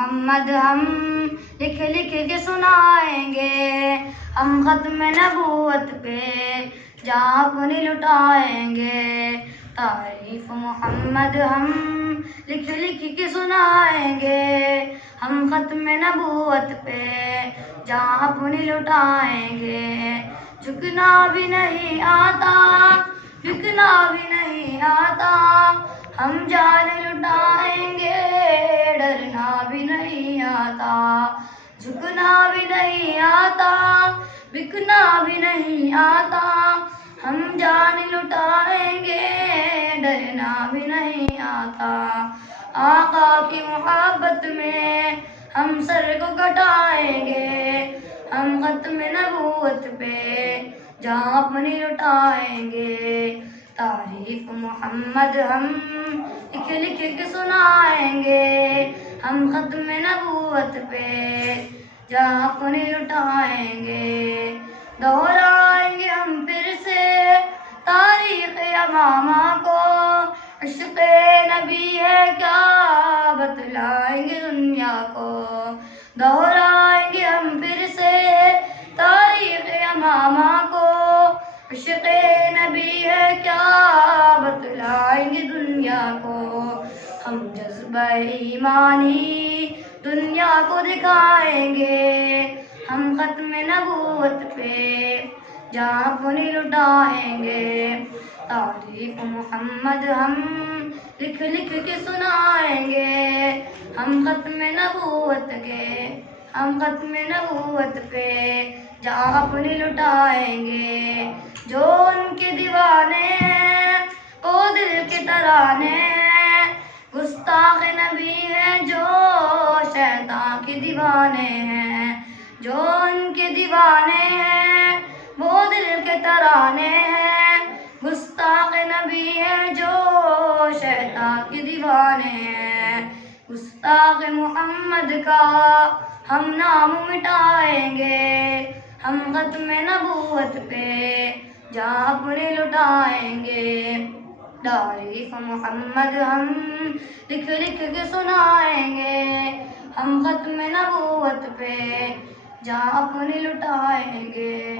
محمد ہم لکھ لکھ کے سنائیں گے، ہم ختم نبوت پہ جہاں اپنی لٹائیں گے۔ تعریف محمد ہم لکھ لکھ کے سنائیں گے، ہم ختم نبوت پہ جہاں اپنی لٹائیں گے۔ جھکنا بھی نہیں آتا، جھکنا بھی نہیں آتا، ہم جان لٹائیں گے، ڈرنا بھی نہیں آتا۔ جھکنا بھی نہیں آتا، بکنا بھی نہیں آتا، ہم جان لٹائیں گے، ڈرنا بھی نہیں آتا۔ آقا کی محبت میں ہم سر کو کٹائیں گے، ہم ختم نبوت پہ جہاں اپنی لٹائیں گے۔ تعریف محمد ہم لکھ لکھ کے سنائیں گے، ہم ختم نبوت پہ جہاں اپنی لٹائیں گے۔ دہرائیں گے ہم پھر سے تاریخ یمامہ کو، عشق نبی ہے کیا بتلائیں گے دنیا کو۔ دہرائیں گے ہم پھر سے تاریخ یمامہ کو، عشق نبی ہے کیا بتلائیں گے دنیا کو۔ ہم جذبہ ایمانی دنیا کو دکھائیں گے، ہم ختم نبوت پہ جہاں اپنی لٹائیں گے۔ تعریف محمد ہم لکھ لکھ کے سنائیں گے، ہم ختم نبوت کے، ہم ختم نبوت پہ جہاں اپنی لٹائیں گے۔ جو ان کے دیوانے ہیں وہ دل کے ترانے ہیں، گستاخ نبی ہیں جو شیطان کے دیوانے ہیں۔ جو ان کے دیوانے ہیں وہ دل کے ترانے ہیں، گستاخ نبی ہیں جو شیطان کے دیوانے ہیں۔ گستاخ محمد کا ہم نام مٹائیں گے، ہم ختم نبوت پہ جہاں اپنی لٹائیں گے۔ تعریف محمد ہم لکھ لکھ کے سنائیں گے، ہم ختم نبوت پہ جہاں اپنی لٹائیں گے۔